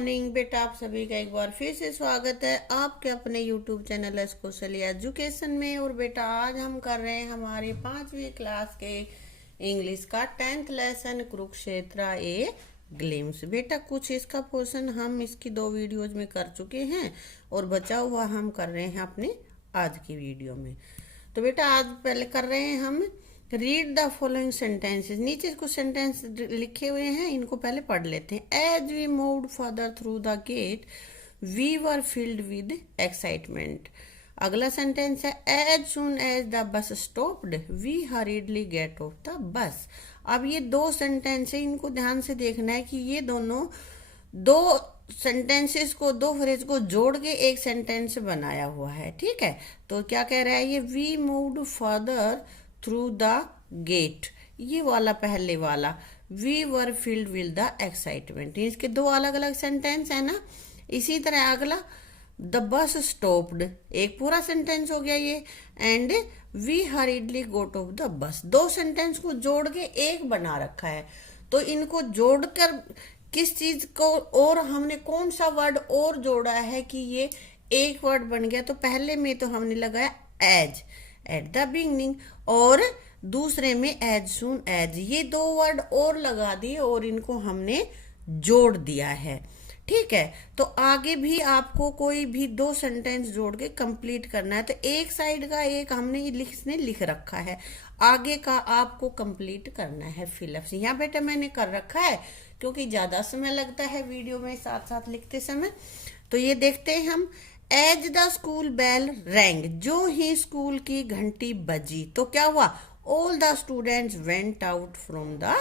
Morning बेटा, आप सभी का एक बार फिर से स्वागत है आपके अपने यूट्यूब चैनल कौशल्या एजुकेशन में। और बेटा आज हम कर रहे हैं हमारे 5वीं क्लास के इंग्लिश का 10th lesson Kurukshetra a glimpse. बेटा कुछ इसका पोर्शन हम इसकी 2 वीडियोज में कर चुके हैं और बचा हुआ हम कर रहे हैं अपने आज की वीडियो में। तो बेटा आज पहले कर रहे हैं हम रीड द फॉलोइंग सेंटेंसेस। नीचे कुछ सेंटेंस लिखे हुए हैं, इनको पहले पढ़ लेते हैं। As we moved further through the gate we were filled with excitement. अगला सेंटेंस है as soon as the bus stopped we hurriedly get off the bus. अब ये 2 सेंटेंस है, इनको ध्यान से देखना है कि ये दोनों 2 सेंटेंसेस को 2 फ्रेज को जोड़ के एक सेंटेंस बनाया हुआ है। ठीक है, तो क्या कह रहा है ये, we moved further through the gate, ये वाला पहले वाला, we were filled with the excitement, इसके 2 अलग अलग सेंटेंस है ना। इसी तरह अगला द बस स्टॉप्ड, एक पूरा सेंटेंस हो गया ये, and we hurriedly got off the bus, 2 sentence को जोड़ के एक बना रखा है। तो इनको जोड़कर किस चीज को और हमने कौन सा वर्ड और जोड़ा है कि ये एक वर्ड बन गया। तो पहले में तो हमने लगाया एज एट द बिगनिंग और दूसरे में एज सुन एज, ये 2 वर्ड और लगा दिए और इनको हमने जोड़ दिया है। ठीक है, तो आगे भी आपको कोई भी 2 सेंटेंस जोड़ के कंप्लीट करना है। तो एक साइड का एक हमने इसने लिख रखा है, आगे का आपको कंप्लीट करना है फिलअप से। यहाँ बेटा मैंने कर रखा है क्योंकि ज्यादा समय लगता है वीडियो में साथ साथ लिखते समय। तो ये देखते हैं हम। As the school bell rang, जो ही स्कूल की घंटी बजी तो क्या हुआ, all the students went out from the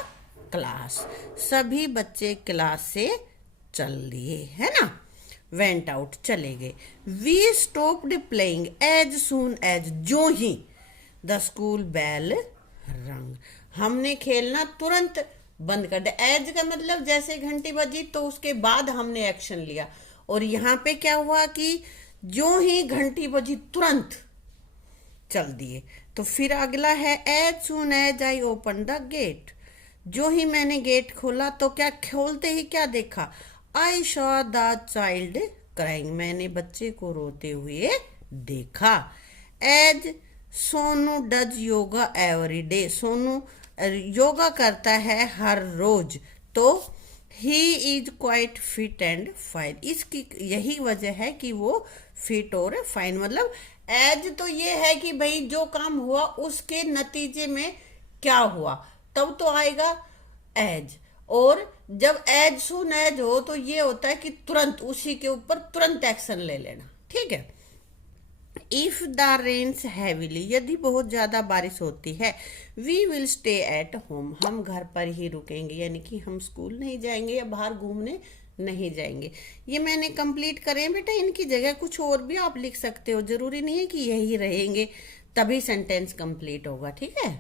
class, सभी बच्चे क्लास से चल दिए, है ना, वेंट आउट चले गए। We stopped playing as soon as, जो ही द स्कूल बेल रंग, हमने खेलना तुरंत बंद कर दिया। एज का मतलब जैसे घंटी बजी तो उसके बाद हमने एक्शन लिया, और यहाँ पे क्या हुआ कि जो ही घंटी बजी तुरंत चल दिए। तो फिर अगला है as soon as I open the gate, जो ही मैंने गेट खोला तो क्या खोलते ही क्या देखा, I saw the child crying, मैंने बच्चे को रोते हुए देखा। As Sonu does yoga every day, Sonu yoga करता है हर रोज, तो he is quite fit and fine, इसकी यही वजह है कि वो फिट और फाइन। मतलब एज तो ये है कि भाई जो काम हुआ उसके नतीजे में क्या हुआ, तब तो आएगा एज। और जब एज सुन एज हो तो ये होता है कि तुरंत उसी के ऊपर तुरंत एक्शन ले लेना। ठीक है। इफ द रेन्स हैविली, यदि बहुत ज्यादा बारिश होती है, we will stay at home, हम घर पर ही रुकेंगे, यानी कि हम स्कूल नहीं जाएंगे या बाहर घूमने नहीं जाएंगे। ये मैंने कंप्लीट करे हैं बेटा, इनकी जगह कुछ और भी आप लिख सकते हो, जरूरी नहीं है कि यही रहेंगे तभी सेंटेंस कंप्लीट होगा। ठीक है,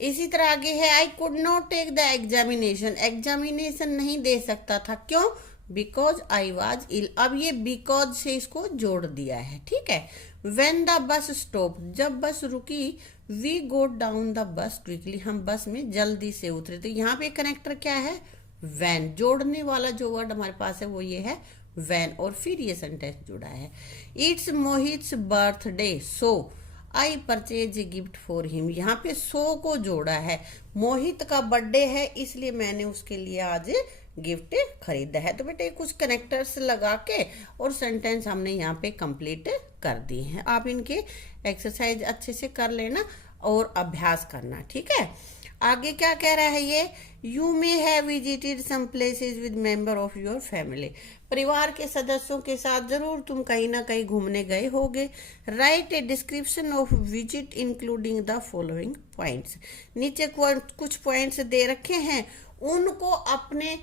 इसी तरह आगे है I could not take the examination, examination नहीं दे सकता था, क्यों, बिकॉज आई वॉज इल, अब ये बिकॉज से इसको जोड़ दिया है। ठीक है। वेन द बस स्टॉप, जब बस रुकी, we got down the bus quickly, हम बस में जल्दी से उतरे। तो यहाँ पे कनेक्टर क्या है, वैन, जोड़ने वाला जो वर्ड हमारे पास है वो ये है वैन, और फिर ये सेंटेंस जुड़ा है। It's Mohit's birthday so I purchase a gift for him, यहाँ पे सो को जोड़ा है, मोहित का बर्थडे है इसलिए मैंने उसके लिए आज गिफ्ट खरीदा है। तो बेटे कुछ कनेक्टर्स लगा के और सेंटेंस हमने यहाँ पे कंप्लीट कर दिए हैं। आप इनके एक्सरसाइज अच्छे से कर लेना और अभ्यास करना। ठीक है, आगे क्या कह रहा है ये, you may have visited some places with member of your family, परिवार के सदस्यों के साथ जरूर तुम कहीं ना कहीं घूमने गए होगे। Right a description of visit including the following points, नीचे कुछ पॉइंट्स दे रखे हैं, उनको अपने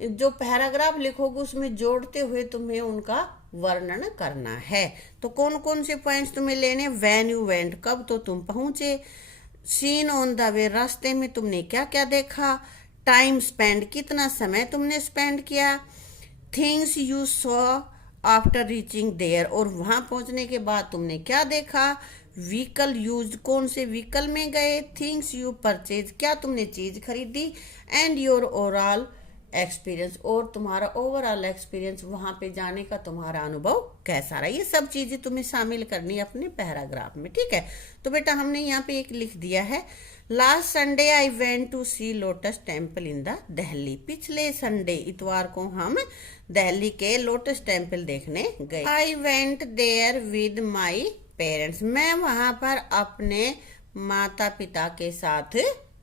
जो पैराग्राफ लिखोगे उसमें जोड़ते हुए तुम्हें उनका वर्णन करना है। तो कौन कौन से पॉइंट्स तुम्हें लेने, व्हेन यू वेंट, कब तो तुम पहुंचे, सीन ऑन द वे, रास्ते में तुमने क्या क्या देखा, टाइम स्पेंड, कितना समय तुमने स्पेंड किया, things you saw after reaching there, और वहां पहुंचने के बाद तुमने क्या देखा, व्हीकल यूज, कौन से व्हीकल में गए, थिंग्स यू परचेज, क्या तुमने चीज खरीदी, एंड योर ओवरऑल एक्सपीरियंस और तुम्हारा ओवरऑल एक्सपीरियंस, वहां पे जाने का तुम्हारा अनुभव कैसा रहा, ये सब चीजें तुम्हें शामिल करनी है अपने पैराग्राफ में। ठीक है, तो बेटा हमने यहाँ पे एक लिख दिया है, last Sunday I went to see lotus temple in the Delhi. पिछले संडे इतवार को हम दिल्ली के लोटस टेम्पल देखने गए। I went there with my parents, मैं वहां पर अपने माता पिता के साथ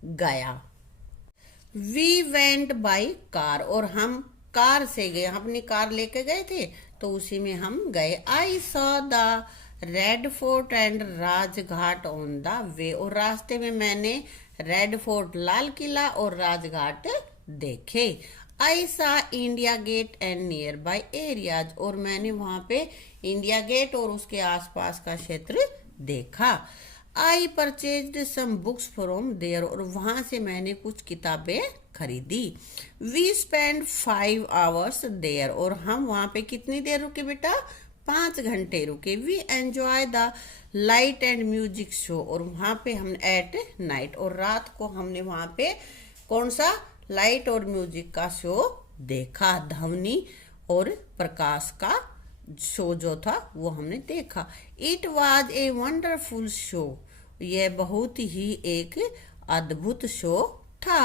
गया। वी वेंट बाई कार, और हम कार से गए, हम अपनी कार लेके गए थे तो उसी में हम गए। I saw the red fort and Rajghat on the way, और रास्ते में मैंने रेड फोर्ट लाल किला और राजघाट देखे। I saw India gate and near by areas, और मैंने वहां पे इंडिया गेट और उसके आसपास का क्षेत्र देखा। I purchased some books from there, और वहां से मैंने कुछ किताबें खरीदी। वी स्पेंड 5 hours देयर, और हम वहां पे कितनी देर रुके बेटा, 5 घंटे रुके। We enjoy the light and music show, और वहां पे हम एट नाइट, और रात को हमने वहां पे कौन सा लाइट और म्यूजिक का शो देखा, ध्वनि और प्रकाश का शो जो था वो हमने देखा। It was a wonderful show, यह बहुत ही एक अद्भुत शो था।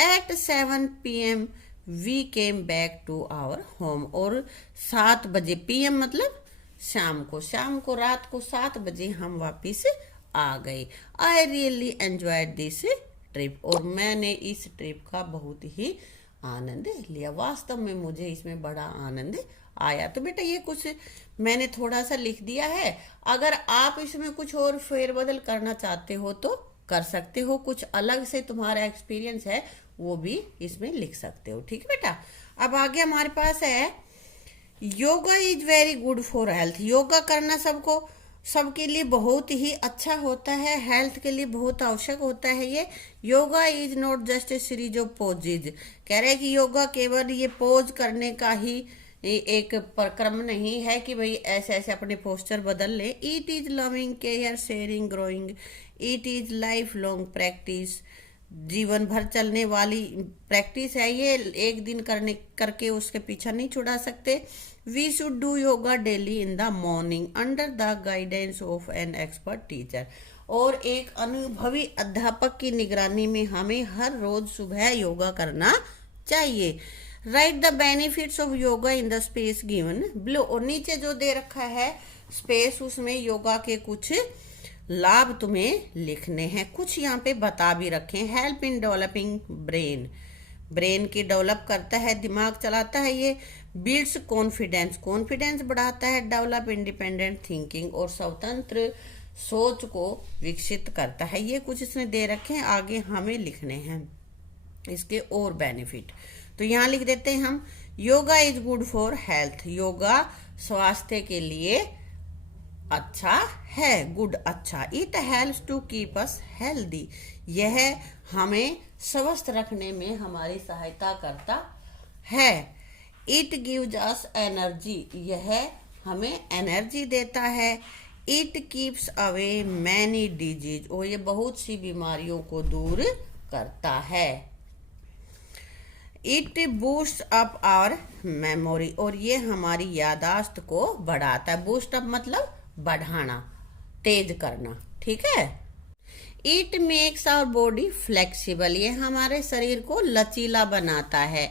At 7 PM we came back to our home, और 7 बजे, PM मतलब शाम को रात को 7 बजे हम वापिस आ गए। I really enjoyed this trip, और मैंने इस ट्रिप का बहुत ही आनंद लिया। वास्तव में मुझे इसमें बड़ा आनंद आया। तो बेटा ये कुछ मैंने थोड़ा सा लिख दिया है, अगर आप इसमें कुछ और फेरबदल करना चाहते हो तो कर सकते हो, कुछ अलग से तुम्हारा एक्सपीरियंस है वो भी इसमें लिख सकते हो। ठीक है बेटा, अब आगे हमारे पास है, yoga is very good for health. Yoga करना सबके लिए बहुत ही अच्छा होता है, हेल्थ के लिए बहुत आवश्यक होता है ये। Yoga is not just a series of poses, कह रहे हैं कि योगा केवल ये पोज करने का ही एक प्रक्रम नहीं है कि भाई ऐसे ऐसे अपने पोस्चर बदल ले। It is loving care sharing growing, it is life long practice, जीवन भर चलने वाली प्रैक्टिस है ये, एक दिन करके उसके पीछा नहीं छुड़ा सकते। We should do yoga daily in the morning under the guidance of an expert teacher, और एक अनुभवी अध्यापक की निगरानी में हमें हर रोज सुबह योगा करना चाहिए। Right the benefits of yoga in the space given below, और नीचे जो दे रखा है स्पेस, उसमें योगा के कुछ लाभ तुम्हें लिखने हैं, कुछ यहाँ पे बता भी रखे हैं। हेल्प इन डेवलपिंग ब्रेन की डेवलप करता है, दिमाग चलाता है ये। बिल्ड्स कॉन्फिडेंस बढ़ाता है। डेवलप इंडिपेंडेंट थिंकिंग, और स्वतंत्र सोच को विकसित करता है। ये कुछ इसमें दे रखे हैं, आगे हमें लिखने हैं इसके और बेनिफिट। तो यहाँ लिख देते हैं हम, yoga is good for health, yoga स्वास्थ्य के लिए अच्छा है, गुड अच्छा। It helps to keep us healthy, यह हमें स्वस्थ रखने में हमारी सहायता करता है। इट गिव्स अस एनर्जी, यह हमें एनर्जी देता है। It keeps away many disease, और ये बहुत सी बीमारियों को दूर करता है। It boost up our memory, और ये हमारी यादाश्त को बढ़ाता है। बूस्ट अप मतलब बढ़ाना, तेज करना। ठीक है। It makes our body flexible, ये हमारे शरीर को लचीला बनाता है।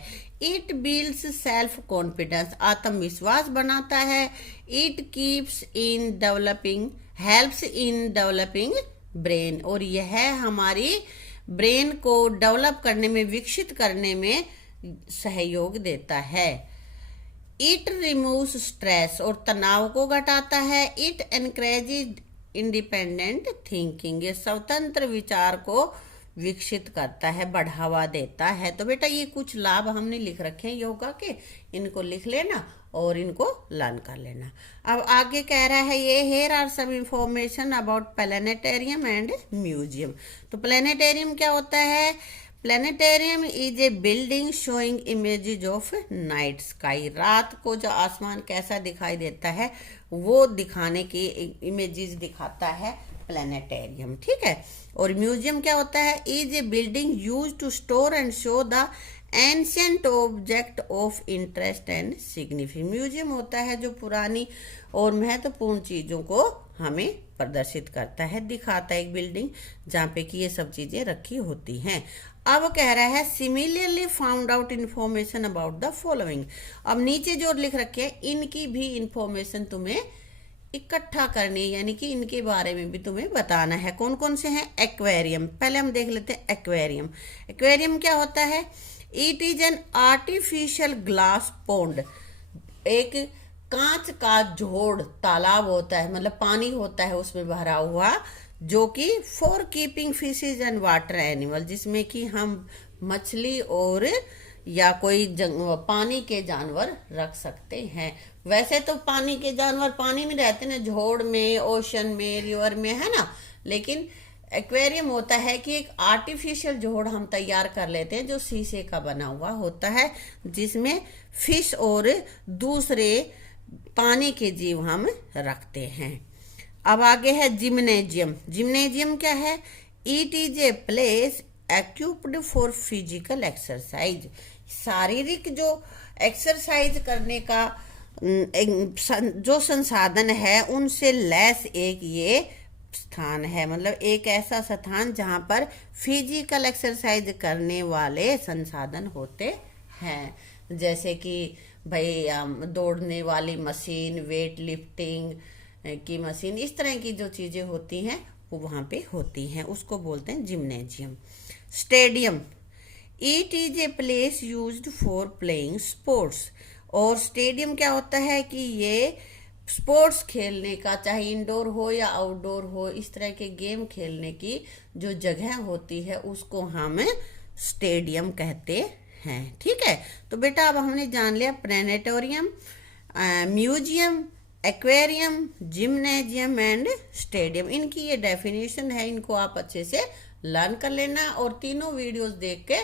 इट बिल्ड्स सेल्फ कॉन्फिडेंस, आत्मविश्वास बनाता है। It keeps in developing, helps in developing brain, और यह हमारी ब्रेन को डेवलप करने में, विकसित करने में सहयोग देता है। इट रिमूव्स स्ट्रेस, और तनाव को घटाता है। इट एनकरेजेज इंडिपेंडेंट थिंकिंग, ये स्वतंत्र विचार को विकसित करता है, बढ़ावा देता है। तो बेटा ये कुछ लाभ हमने लिख रखे हैं योगा के, इनको लिख लेना और इनको लर्न कर लेना। अब आगे कह रहा है ये, here are some information about planetarium and museum. तो प्लेनेटेरियम क्या होता है? Planetarium is a building showing images of night sky, रात को जो आसमान कैसा दिखाई देता है वो दिखाने की इमेजेस दिखाता है प्लेनेटेरियम। ठीक है। और म्यूजियम क्या होता है? Is a building use to store and show the ancient object of interest and significance. Museum होता है जो पुरानी और महत्वपूर्ण चीजों को हमें प्रदर्शित करता है, दिखाता है, एक बिल्डिंग जहाँ पे कि ये सब चीजें रखी होती हैं। अब कह रहा है similarly found out information about the following. अब नीचे जो लिख रखे हैं इनकी भी इंफॉर्मेशन तुम्हें इकट्ठा करनी है, यानी कि इनके बारे में भी तुम्हें बताना है। कौन कौन से हैं? एक्वेरियम, पहले हम देख लेते हैं एक्वेरियम। एक्वेरियम क्या होता है? It is an artificial glass pond, एक कांच का जोड़ तालाब होता है, मतलब पानी होता है उसमें भरा हुआ, जो कि for keeping fishes and water animal, जिसमें कि हम मछली और या कोई पानी के जानवर रख सकते हैं। वैसे तो पानी के जानवर पानी में रहते हैं, जोड़ में, ओशन में, रिवर में, है ना। लेकिन एक्वेरियम होता है कि एक आर्टिफिशियल जोड़ हम तैयार कर लेते हैं जो शीशे का बना हुआ होता है, जिसमें फिश और दूसरे पानी के जीव हम रखते हैं। अब आगे है जिम्नेजियम। जिम्नेजियम क्या है? It is a place occupied for physical exercise, शारीरिक जो एक्सरसाइज करने का जो संसाधन है उनसे लैस एक ये स्थान है, मतलब एक ऐसा स्थान जहाँ पर फिजिकल एक्सरसाइज करने वाले संसाधन होते हैं, जैसे कि भाई दौड़ने वाली मशीन, वेट लिफ्टिंग की मशीन, इस तरह की जो चीज़ें होती हैं वो वहाँ पे होती हैं, उसको बोलते हैं gymnasium. Stadium, it is a place used for playing sports. और स्टेडियम क्या होता है कि ये स्पोर्ट्स खेलने का, चाहे इंडोर हो या आउटडोर हो, इस तरह के गेम खेलने की जो जगह होती है उसको हम स्टेडियम कहते हैं। ठीक है, तो बेटा अब हमने जान लिया planetarium, museum, aquarium, gymnasium and stadium. इनकी ये डेफिनेशन है, इनको आप अच्छे से लर्न कर लेना और तीनों वीडियोस देख के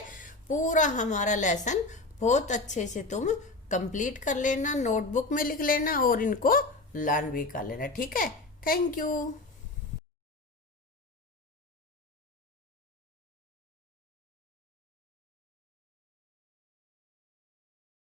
पूरा हमारा लेसन बहुत अच्छे से तुम कंप्लीट कर लेना, नोटबुक में लिख लेना और इनको लर्न भी कर लेना। ठीक है, थैंक यू।